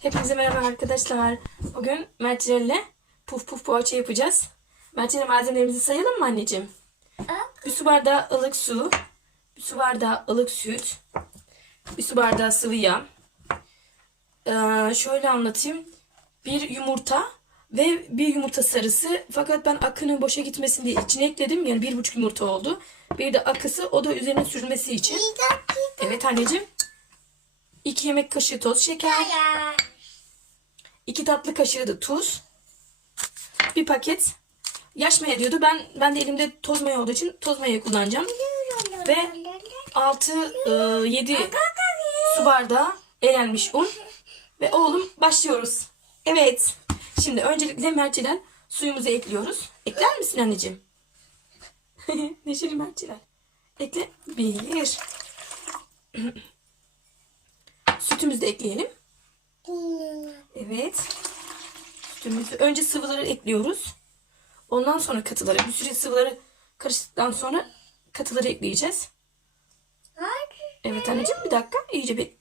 Hepinize merhaba arkadaşlar. Bugün Mert'lerle puf puf poğaça yapacağız. Mert'lerle malzemelerimizi sayalım mı anneciğim? Bir su bardağı ılık su, bir su bardağı ılık süt, bir su bardağı sıvı yağ. Ee, şöyle anlatayım. Bir yumurta ve bir yumurta sarısı. Fakat ben akının boşa gitmesin diye içine ekledim. Yani bir buçuk yumurta oldu. Bir de akısı o da üzerine sürülmesi için. Evet anneciğim. 2 yemek kaşığı toz şeker. 2 tatlı kaşığı da tuz. Bir paket yaş maya diyordu. Ben ben de elimde toz maya olduğu için toz maya kullanacağım. Ve 6 7 su bardağı elenmiş un. Ve oğlum başlıyoruz. Evet. Şimdi öncelikle merciler suyumuzu ekliyoruz. Ekler misin anneciğim? Neşeli merciler. Ekle. Bir. Sütümüzü de ekleyelim. Evet. Sütümüzü önce sıvıları ekliyoruz. Ondan sonra katıları. Bir süre sıvıları karıştıktan sonra katıları ekleyeceğiz. Evet anneciğim bir dakika. iyice bir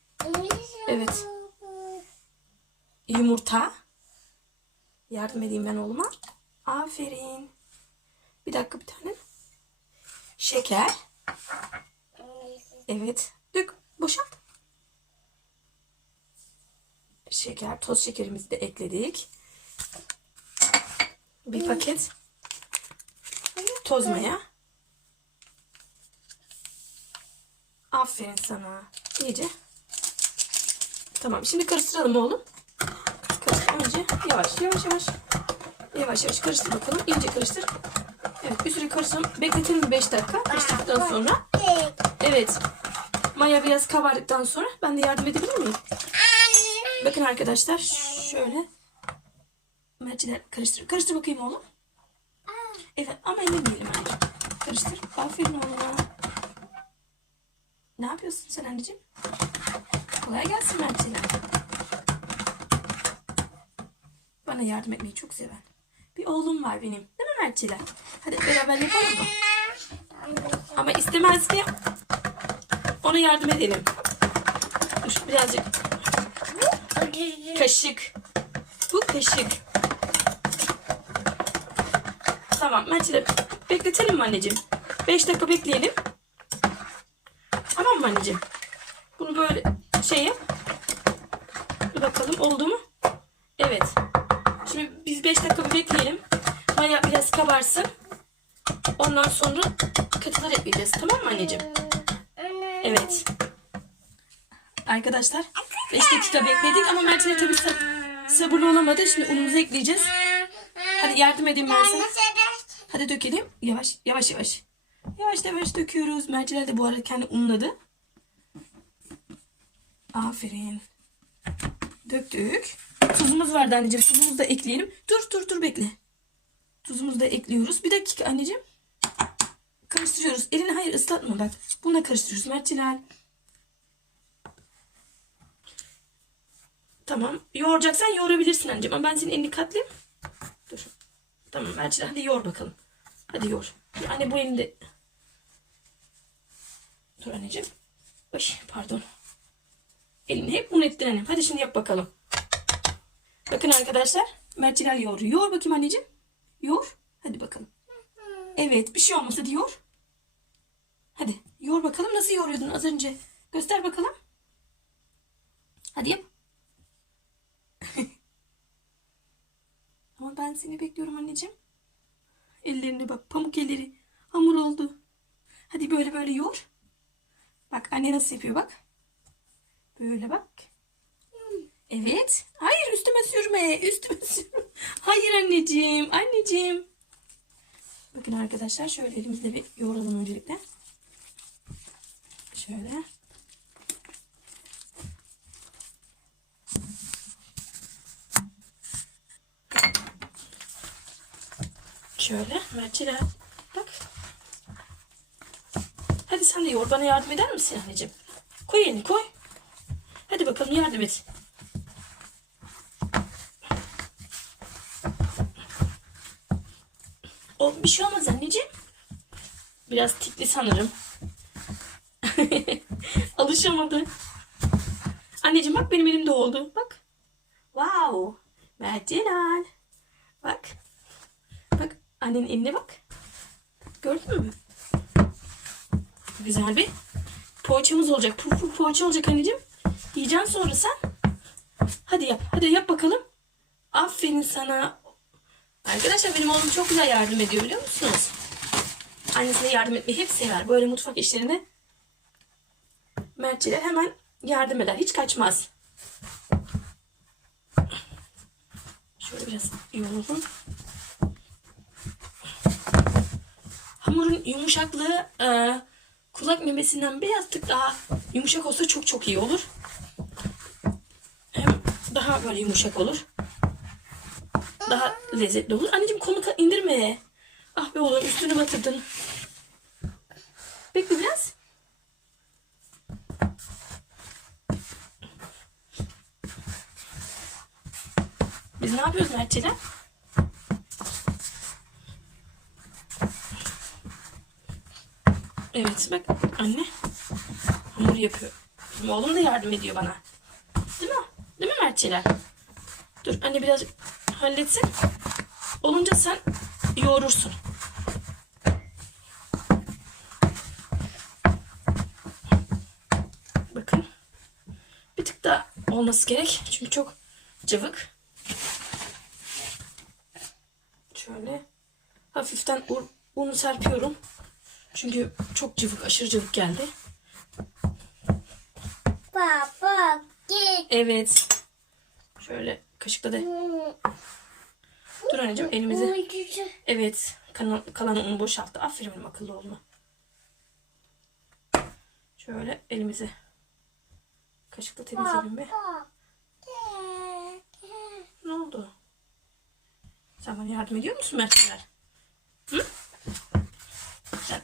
Evet. yumurta. Yardım edeyim ben oğluma. Aferin. Bir dakika bir tane. Şeker. Evet. Dök. Boşalt. Şeker, toz şekerimizi de ekledik. Bir paket toz maya. Aferin sana. İyice. Tamam. Şimdi karıştıralım oğlum. Karıştır. Önce yavaş yavaş yavaş. Yavaş yavaş karıştır bakalım. İyice karıştır. Evet bir süre karıştıralım. Bekletelim 5 dakika. Karıştırdıktan sonra. Evet. Maya biraz kabardıktan sonra ben de yardım edebilir miyim? Bakın arkadaşlar şöyle merciler karıştır. Karıştır bakayım oğlum. Evet ama ellemeyelim hayır. Karıştır. Aferin oğluma. Ne yapıyorsun sen anneciğim? Kolay gelsin merciler. Bana yardım etmeyi çok seven. Bir oğlum var benim. Değil mi merciler? Hadi beraber yapalım mı? Ama istemez ki ona yardım edelim. Dur birazcık Kaşık. Bu kaşık. Tamam Mert'le bekletelim mi anneciğim? 5 dakika bekleyelim. Tamam mı anneciğim? Bunu böyle şey yap. Bir bakalım oldu mu? Evet. Şimdi biz 5 dakika bir bekleyelim. Maya biraz kabarsın. Ondan sonra katılar ekleyeceğiz. Tamam mı anneciğim? Evet. Arkadaşlar 5 dakika bekledik ama Mert'le tabii sab- sabırlı olamadı. Şimdi unumuzu ekleyeceğiz. Hadi yardım edeyim ben sana. Hadi dökelim. Yavaş yavaş yavaş. Yavaş yavaş döküyoruz. Mert'ler de bu arada kendi unladı. Aferin. Döktük. Tuzumuz vardı anneciğim. Tuzumuzu da ekleyelim. Dur dur dur bekle. Tuzumuzu da ekliyoruz. Bir dakika anneciğim. Karıştırıyoruz. Elini hayır ıslatma bak. Bununla karıştırıyoruz Mert'ler. Tamam. Yoğuracaksan yoğurabilirsin anneciğim. Ama ben senin elini katlayayım. Dur. Tamam Merçin hadi yoğur bakalım. Hadi yoğur. Anne bu elinde. Dur anneciğim. Ay pardon. Elini hep un ettin annem. Hadi şimdi yap bakalım. Bakın arkadaşlar. Merçiler yoğuruyor. Yoğur bakayım anneciğim. Yoğur. Hadi bakalım. Evet bir şey olmaz. Hadi yoğur. Hadi yoğur bakalım. Nasıl yoğuruyordun az önce? Göster bakalım. Hadi yap. Ama ben seni bekliyorum anneciğim. Ellerine bak pamuk elleri hamur oldu. Hadi böyle böyle yoğur. Bak anne nasıl yapıyor bak. Böyle bak. Evet. Hayır üstüme sürme. Üstüme sürme. Hayır anneciğim. Anneciğim. Bakın arkadaşlar şöyle elimizde bir yoğuralım öncelikle. Şöyle. Şöyle Mertçiler. Bak. Hadi sen de yoğur. Bana yardım eder misin anneciğim? Koy elini koy. Hadi bakalım yardım et. O bir şey olmaz anneciğim. Biraz tikli sanırım. Alışamadı. Anneciğim bak benim elimde oldu. Bak. Wow. Bak. Bak annenin eline bak. Gördün mü? Güzel bir poğaçamız olacak. Puf puf poğaça olacak anneciğim. Yiyeceksin sonra sen. Hadi yap. Hadi yap bakalım. Aferin sana. Arkadaşlar benim oğlum çok güzel yardım ediyor biliyor musunuz? Annesine yardım etmeyi hep sever. Böyle mutfak işlerinde Mertçiler hemen yardım eder. Hiç kaçmaz. Şöyle biraz yoğuralım. Hamurun yumuşaklığı e, kulak memesinden biraz tık daha yumuşak olsa çok çok iyi olur. Hem daha böyle yumuşak olur. Daha lezzetli olur. Anneciğim konu indirme. Ah be oğlum üstünü batırdın. Bekle biraz. Biz ne yapıyoruz Mertçe'yle? Evet bak anne hamur yapıyor. Oğlum da yardım ediyor bana. Değil mi? Değil mi Mertçeler? Dur anne biraz halletsin. Olunca sen yoğurursun. Bakın. Bir tık daha olması gerek. Çünkü çok cıvık. Şöyle hafiften un, serpiyorum. Çünkü çok cıvık, aşırı cıvık geldi. Baba git. Evet. Şöyle kaşıkla da. Dur anneciğim elimizi. Evet. Kalan, kalan unu boşalttı. Aferin benim akıllı oğluma. Şöyle elimizi kaşıkla temizleyelim be. Ne oldu? Sen bana yardım ediyor musun Mertler?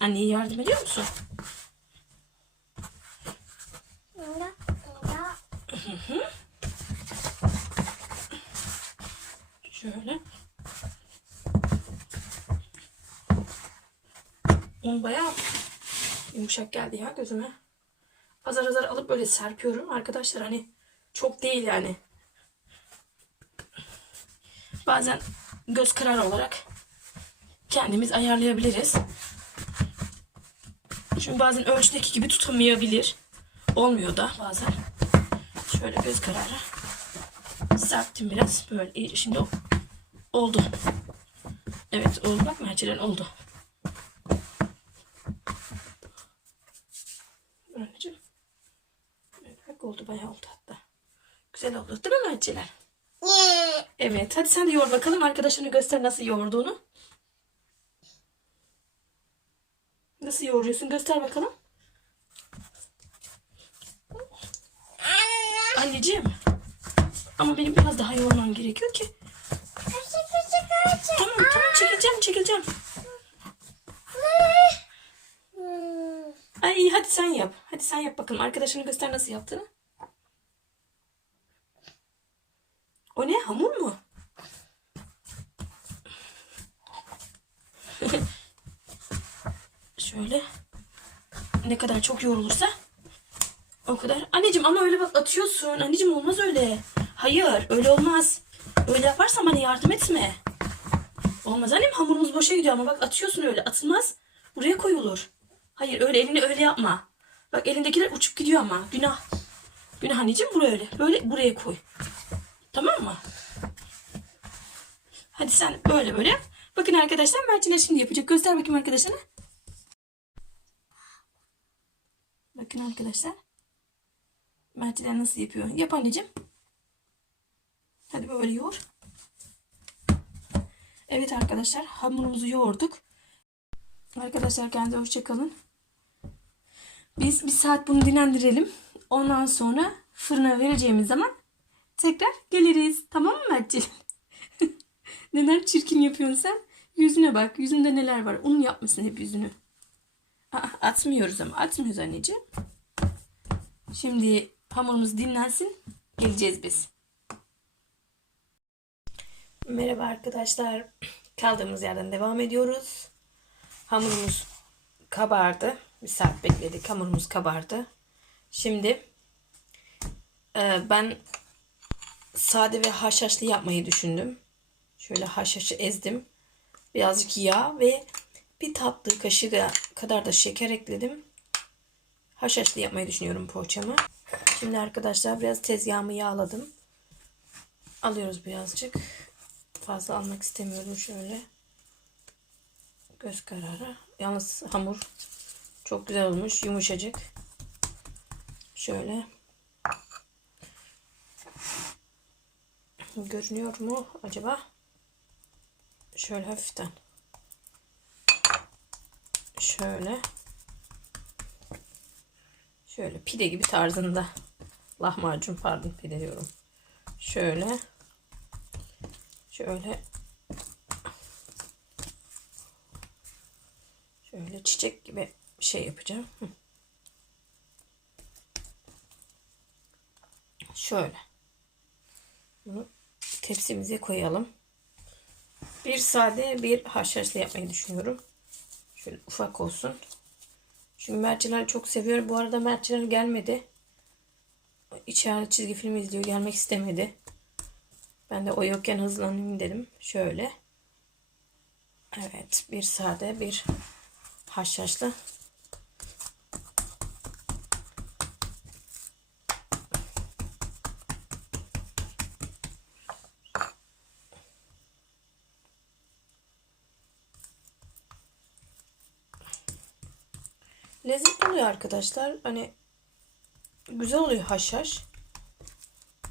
Anneye yardım ediyor musun? Şöyle. Un bayağı yumuşak geldi ya gözüme. Azar azar alıp böyle serpiyorum. Arkadaşlar hani çok değil yani. Bazen göz karar olarak kendimiz ayarlayabiliriz. Çünkü bazen ölçüdeki gibi tutamayabilir. Olmuyor da bazen. Şöyle göz kararı. Serptim biraz. Böyle iyice şimdi oldu. Evet oldu. Bak mercilen oldu. Evet, bak oldu bayağı oldu hatta. Güzel oldu değil mi mercilen? Evet hadi sen de yoğur bakalım. Arkadaşlarına göster nasıl yoğurduğunu. Nasıl yoğuruyorsun göster bakalım. Anneciğim. Ama benim biraz daha yoğurmam gerekiyor ki. Tamam tamam çekileceğim çekileceğim. Ay hadi sen yap. Hadi sen yap bakalım. Arkadaşına göster nasıl yaptığını. O ne hamur mu? Şöyle. Ne kadar çok yoğrulursa o kadar. Anneciğim ama öyle bak atıyorsun. Anneciğim olmaz öyle. Hayır öyle olmaz. Öyle yaparsan bana yardım etme. Olmaz annem hamurumuz boşa gidiyor ama bak atıyorsun öyle. Atılmaz. Buraya koyulur. Hayır öyle elini öyle yapma. Bak elindekiler uçup gidiyor ama. Günah. Günah anneciğim buraya öyle. Böyle buraya koy. Tamam mı? Hadi sen böyle böyle. Bakın arkadaşlar Mert'in şimdi yapacak. Göster bakayım arkadaşına. Bakın arkadaşlar. Mert'in nasıl yapıyor. Yap anneciğim. Hadi böyle yoğur. Evet arkadaşlar hamurumuzu yoğurduk. Arkadaşlar kendinize hoşçakalın. Biz bir saat bunu dinlendirelim. Ondan sonra fırına vereceğimiz zaman tekrar geliriz. Tamam mı Mert'ciğim? Neden çirkin yapıyorsun sen? Yüzüne bak. Yüzünde neler var. Un yapmışsın hep yüzünü. Atmıyoruz ama. Atmıyoruz anneciğim. Şimdi hamurumuz dinlensin. Geleceğiz biz. Merhaba arkadaşlar. Kaldığımız yerden devam ediyoruz. Hamurumuz kabardı. Bir saat bekledik. Hamurumuz kabardı. Şimdi e, ben sade ve haşhaşlı yapmayı düşündüm. Şöyle haşhaşı ezdim. Birazcık yağ ve bir tatlı kaşığı kadar da şeker ekledim. Haşhaşlı yapmayı düşünüyorum poğaçamı. Şimdi arkadaşlar biraz tezgahımı yağladım. Alıyoruz birazcık. Fazla almak istemiyorum şöyle. Göz kararı. Yalnız hamur çok güzel olmuş. Yumuşacık. Şöyle. Görünüyor mu acaba? Şöyle hafiften. Şöyle. Şöyle pide gibi tarzında. Lahmacun pardon pide diyorum. Şöyle. Şöyle. Şöyle çiçek gibi bir şey yapacağım. Şöyle. Bunu tepsimize koyalım. Bir sade bir haşhaşlı yapmayı düşünüyorum. Şöyle ufak olsun. Çünkü Mertçiler çok seviyor. Bu arada Mertçiler gelmedi. İçeride çizgi film izliyor. Gelmek istemedi. Ben de o yokken hızlanayım dedim. Şöyle. Evet. Bir sade bir haşhaşlı. Lezzetli oluyor arkadaşlar. Hani güzel oluyor haşhaş.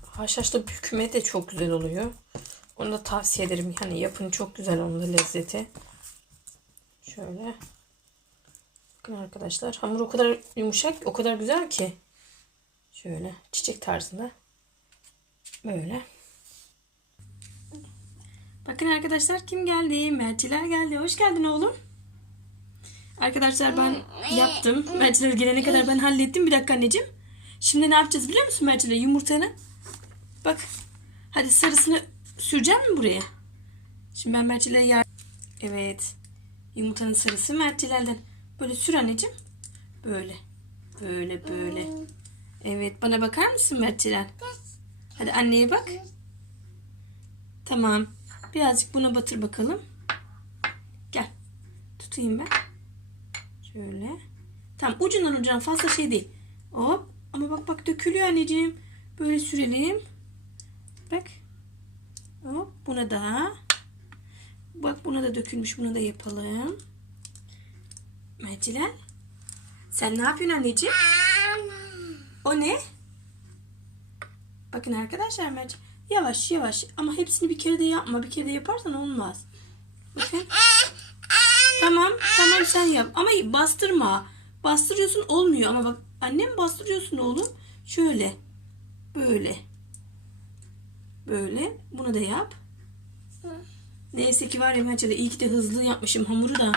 Haşhaşlı bükme de çok güzel oluyor. Onu da tavsiye ederim. Hani yapın çok güzel onun da lezzeti. Şöyle. Bakın arkadaşlar. Hamur o kadar yumuşak, o kadar güzel ki. Şöyle çiçek tarzında. Böyle. Bakın arkadaşlar kim geldi? Mertçiler geldi. Hoş geldin oğlum. Arkadaşlar ben yaptım. Mertçiler gelene kadar ben hallettim. Bir dakika anneciğim. Şimdi ne yapacağız biliyor musun Mertçiler? Yumurtanı. Bak. Hadi sarısını süreceğim mi buraya? Şimdi ben Mertçiler'e yar... Evet. Yumurtanın sarısı Mertçiler'den. Böyle sür anneciğim. Böyle. Böyle böyle. Evet bana bakar mısın Mertçiler? Hadi anneye bak. Tamam. Birazcık buna batır bakalım. Gel. Tutayım ben. Şöyle. Tamam ucundan ucundan fazla şey değil. Hop. Ama bak bak dökülüyor anneciğim. Böyle sürelim. Bak. Hop. Buna da. Bak buna da dökülmüş. Bunu da yapalım. Mercilen. Sen ne yapıyorsun anneciğim? O ne? Bakın arkadaşlar Mercilen. Yavaş yavaş. Ama hepsini bir kere de yapma. Bir kere de yaparsan olmaz. Bakın. Tamam, tamam sen yap. Ama bastırma. Bastırıyorsun olmuyor ama bak annem bastırıyorsun oğlum. Şöyle. Böyle. Böyle. Bunu da yap. Neyse ki var ya Mertçe'de iyi ki de hızlı yapmışım hamuru da.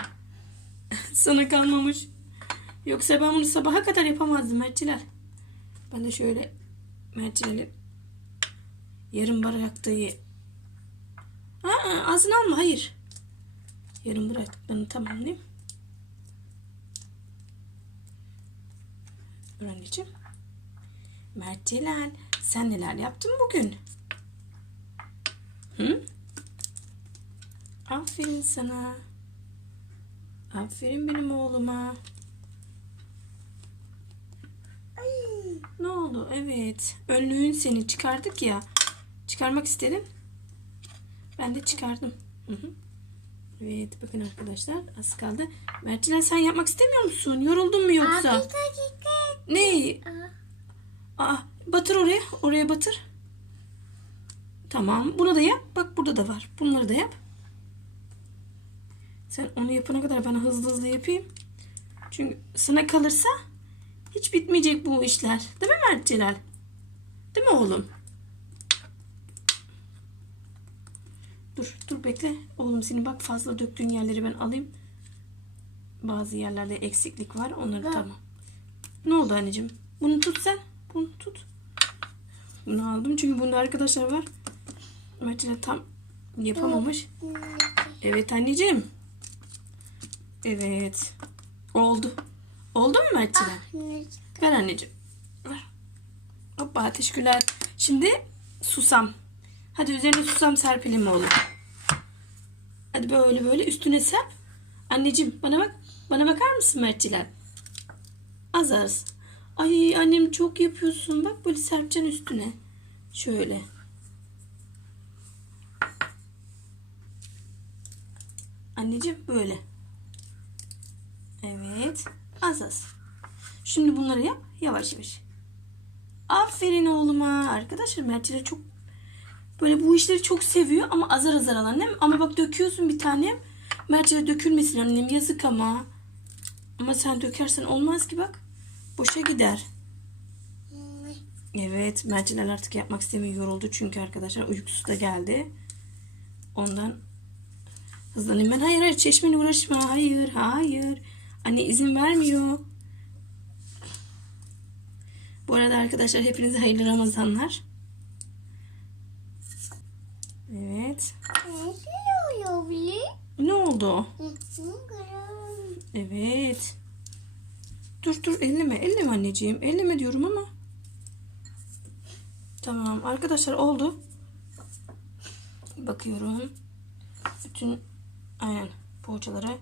Sana kalmamış. Yoksa ben bunu sabaha kadar yapamazdım Mertçeler. Ben de şöyle Mertçeleri yarım bıraktığı Aa, ağzını alma hayır. Yarım bıraktıklarını tamamlayayım. Dur anneciğim. Mert Celal sen neler yaptın bugün? Hı? Aferin sana. Aferin benim oğluma. Ne oldu? Evet. Önlüğün seni çıkardık ya. Çıkarmak istedim. Ben de çıkardım. Hı hı. Evet bakın arkadaşlar az kaldı. Mertciler sen yapmak istemiyor musun? Yoruldun mu yoksa? Bir dakika. Ne? Aa, batır oraya. Oraya batır. Tamam. Bunu da yap. Bak burada da var. Bunları da yap. Sen onu yapana kadar ben hızlı hızlı yapayım. Çünkü sana kalırsa hiç bitmeyecek bu işler. Değil mi Mert Celal? Değil mi oğlum? Dur dur bekle. Oğlum seni bak fazla döktüğün yerleri ben alayım. Bazı yerlerde eksiklik var. Onları tamam. Ne oldu anneciğim? Bunu tut sen. Bunu tut. Bunu aldım çünkü bunda arkadaşlar var. Mert'le tam yapamamış. Evet anneciğim. Evet. Oldu. Oldu mu Mert'ciğim? Ver anneciğim. Ver. Hoppa teşekkürler. Şimdi susam. Hadi üzerine susam serpelim oğlum. Hadi böyle böyle üstüne serp. Anneciğim bana bak. Bana bakar mısın Mertçiler? Az az. Ay annem çok yapıyorsun. Bak böyle serpeceksin üstüne. Şöyle. Anneciğim böyle. Evet. Az az. Şimdi bunları yap. Yavaş yavaş. Aferin oğluma. Arkadaşlar Mertçiler çok böyle bu işleri çok seviyor ama azar azar al annem. Ama bak döküyorsun bir tane. Mertçiler dökülmesin annem. Yazık ama. Ama sen dökersen olmaz ki bak. Boşa gider. Evet Mertçiler artık yapmak istemiyor. Yoruldu çünkü arkadaşlar. Uykusu da geldi. Ondan hızlanayım ben. Hayır hayır çeşmeyle uğraşma. Hayır hayır. Anne izin vermiyor. Bu arada arkadaşlar hepinize hayırlı Ramazanlar. Evet. Ne oluyor? Ne oldu? Evet. Dur dur elleme elleme anneciğim. Elleme diyorum ama. Tamam arkadaşlar oldu. Bakıyorum. Bütün aynen poğaçaları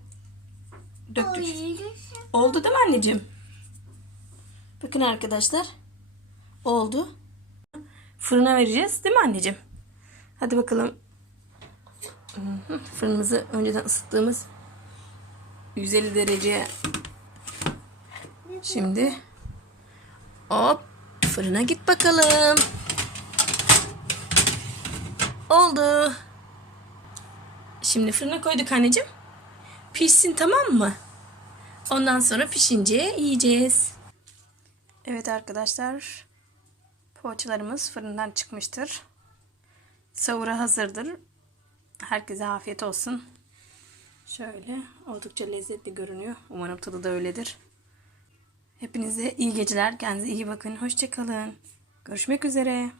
döktük. Oldu değil mi anneciğim? Bakın arkadaşlar. Oldu. Fırına vereceğiz değil mi anneciğim? Hadi bakalım. Fırınımızı önceden ısıttığımız 150 dereceye şimdi hop fırına git bakalım. Oldu. Şimdi fırına koyduk anneciğim. Pişsin tamam mı? Ondan sonra pişince yiyeceğiz. Evet arkadaşlar. Poğaçalarımız fırından çıkmıştır. Sahura hazırdır. Herkese afiyet olsun. Şöyle oldukça lezzetli görünüyor. Umarım tadı da öyledir. Hepinize iyi geceler. Kendinize iyi bakın. Hoşçakalın. Görüşmek üzere.